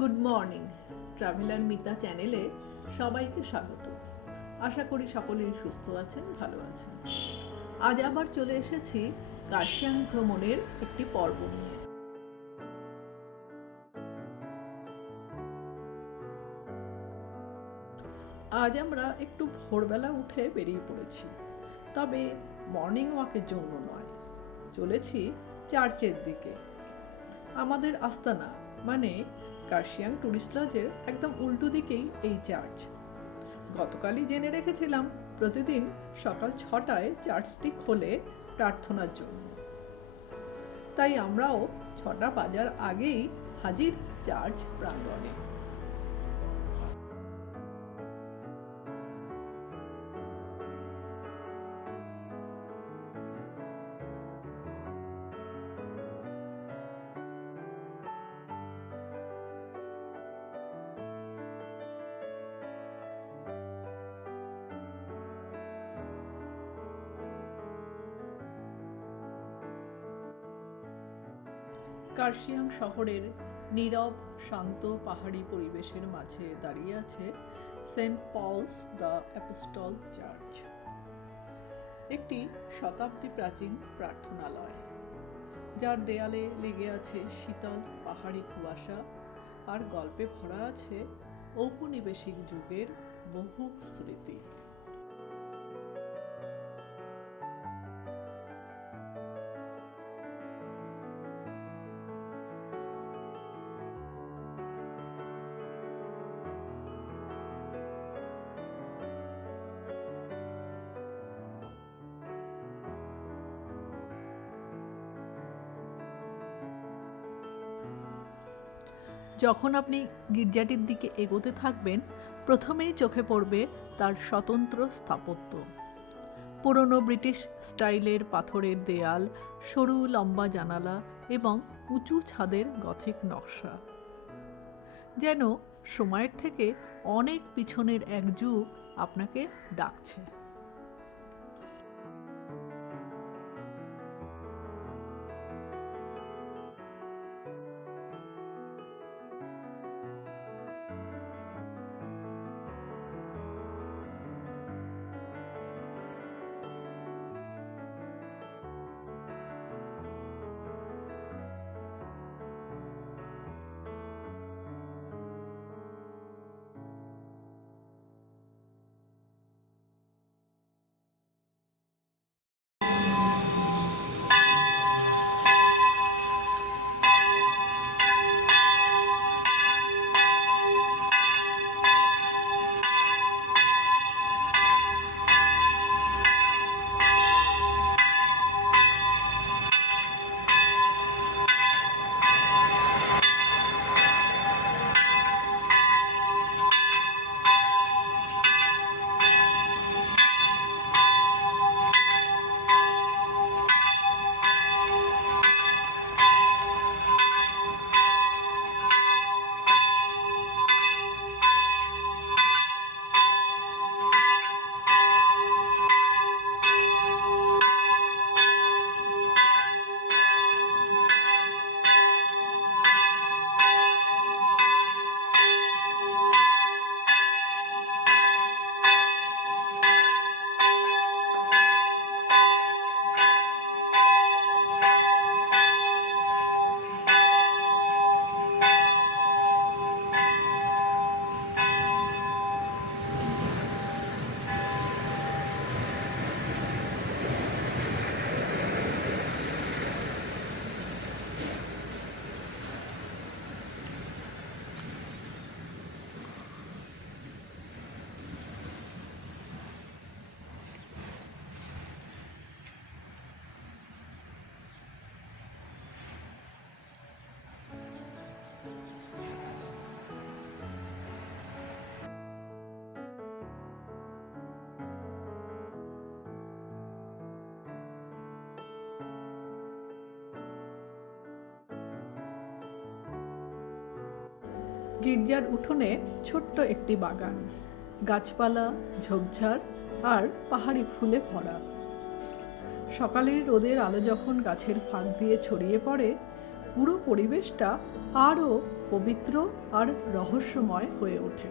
Good morning. Traveller Mita চ্যানেলে সবাইকে স্বাগত। আশা করি সকলেই সুস্থ আছেন, ভালো আছেন। আজ আবার চলে এসেছি কার্শিয়াং ভ্রমণের একটি পর্ব নিয়ে। আজ আমরা একটু ভোরবেলা উঠে বেরিয়ে পড়েছি, তবে মর্নিং ওয়াকের জন্য নয়, চলেছি চার্চের দিকে। আমাদের আস্তানা মানে কার্শিয়াং টুরিস্ট লজের একদম উল্টো দিকেই এই চার্চ। গতকালই জেনে রেখেছিলাম প্রতিদিন সকাল 6টায় চার্চটি খোলে প্রার্থনার জন্য, তাই আমরাও 6টা বাজার আগেই হাজির চার্চ প্রাঙ্গণে। কার্শিয়াং শহরের নীরব শান্ত পাহাড়ি পরিবেশের মাঝে দাঁড়িয়ে আছে Saint Paul's the Apostle Church, একটি শতাব্দী প্রাচীন প্রার্থনালয়, যার দেয়ালে লেগে আছে শীতল পাহাড়ি কুয়াশা আর গল্পে ভরা আছে ঔপনিবেশিক যুগের বহু স্মৃতি। যখন আপনি গির্জাটির দিকে এগোতে থাকবেন, প্রথমেই চোখে পড়বে তার স্বতন্ত্র স্থাপত্য। পুরনো ব্রিটিশ স্টাইলের পাথরের দেয়াল, সরু লম্বা জানালা এবং উঁচু ছাদের গথিক নকশা, যেন সময়ের থেকে অনেক পিছনের এক যুগ আপনাকে ডাকছে। গির্জার উঠোনে ছোট্ট একটি বাগান, গাছপালা, ঝোপঝাড় আর পাহাড়ি ফুলে ভরা। সকালের রোদের আলো যখন গাছের ফাঁক দিয়ে ছড়িয়ে পড়ে, পুরো পরিবেশটা আরও পবিত্র আর রহস্যময় হয়ে ওঠে।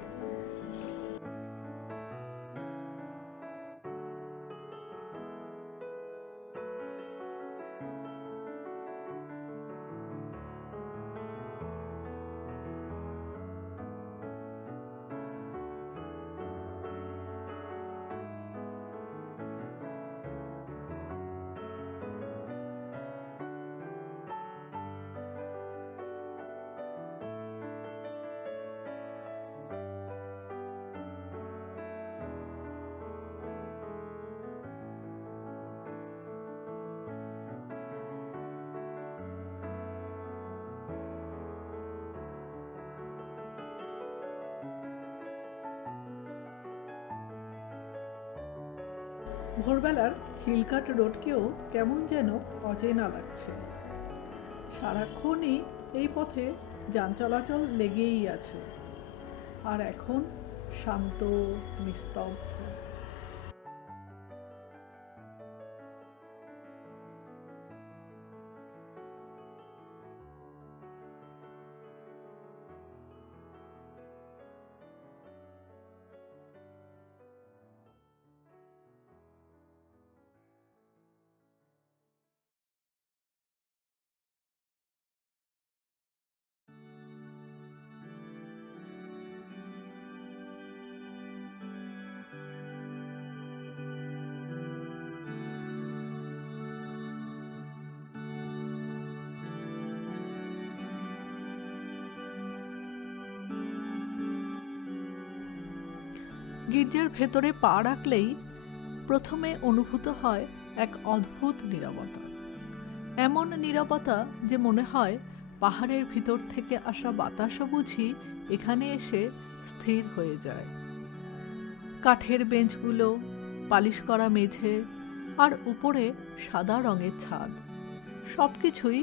ভোরবেলার হিলকাট রোডকেও কেমন যেন অচেনা লাগছে। সারাক্ষণই এই পথে যান চলাচল লেগেই আছে, আর এখন শান্ত, নিস্তব্ধ। গির্জার ভেতরে পা রাখলেই প্রথমে অনুভূত হয় এক অদ্ভুত নীরবতা। এমন নীরবতা যে মনে হয় পাহাড়ের ভিতর থেকে আসা বাতাসও বুঝি এখানে এসে স্থির হয়ে যায়। কাঠের বেঞ্চগুলো, পালিশ করা মেঝে আর উপরে সাদা রঙের ছাদ, সবকিছুই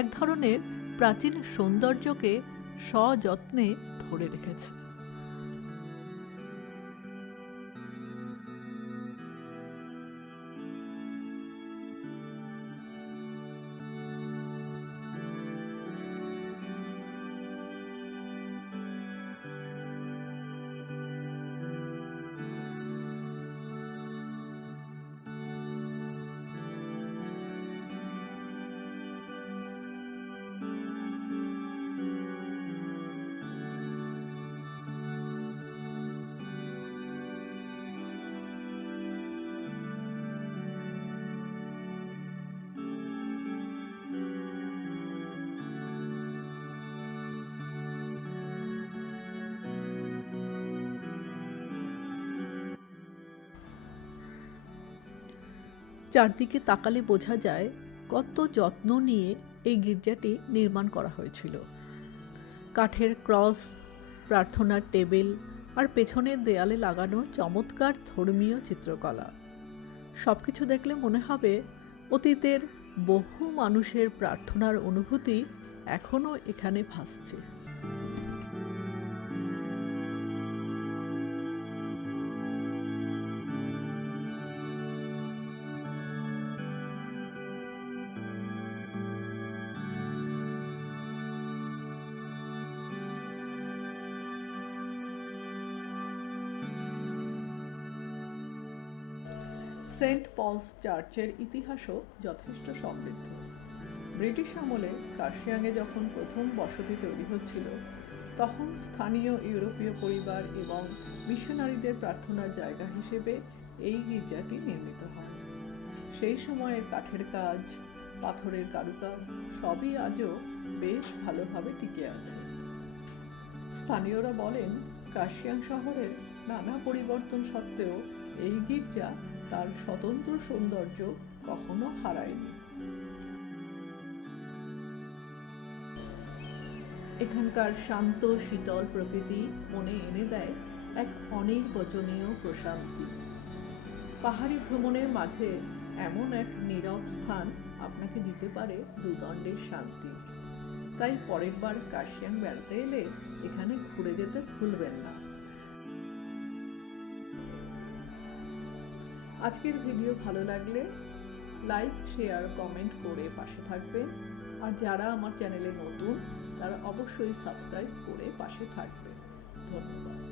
এক ধরনের প্রাচীন সৌন্দর্যকে সযত্নে ধরে রেখেছে। চারদিকে তাকালে বোঝা যায় কত যত্ন নিয়ে এই গির্জাটি নির্মাণ করা হয়েছিল। কাঠের ক্রস, প্রার্থনার টেবিল আর পেছনের দেয়ালে লাগানো চমৎকার ধর্মীয় চিত্রকলা, সবকিছু দেখলে মনে হবে অতীতের বহু মানুষের প্রার্থনার অনুভূতি এখনও এখানে ভাসছে। সেন্ট পলস চার্চের ইতিহাসও যথেষ্ট সমৃদ্ধ। ব্রিটিশ আমলে কার্শিয়াংয়ে যখন প্রথম বসতি তৈরি হচ্ছিল, তখন স্থানীয় ইউরোপীয় পরিবার এবং মিশনারিদের প্রার্থনার জায়গা হিসেবে এই গির্জাটি নির্মিত হয়। সেই সময়ের কাঠের কাজ, পাথরের কারুকাজ সবই আজও বেশ ভালোভাবে টিকে আছে। স্থানীয়রা বলেন, কার্শিয়াং শহরের নানা পরিবর্তন সত্ত্বেও এই গির্জা তার স্বতন্ত্র সৌন্দর্য কখনো হারায়নি। এখানকার শান্ত শীতল প্রকৃতি মনে এনে দেয় এক অনির্বচনীয় প্রশান্তি। পাহাড়ি ভ্রমণের মাঝে এমন এক নীরব স্থান আপনাকে দিতে পারে দুদণ্ডের শান্তি। তাই পরের বার কার্শিয়াং বেড়াতে এলে এখানে ঘুরে যেতে ভুলবেন না। আজকের ভিডিও ভালো লাগলে লাইক, শেয়ার, কমেন্ট করে পাশে থাকবেন। আর যারা আমার চ্যানেলে নতুন তারা অবশ্যই সাবস্ক্রাইব করে পাশে থাকবে। ধন্যবাদ।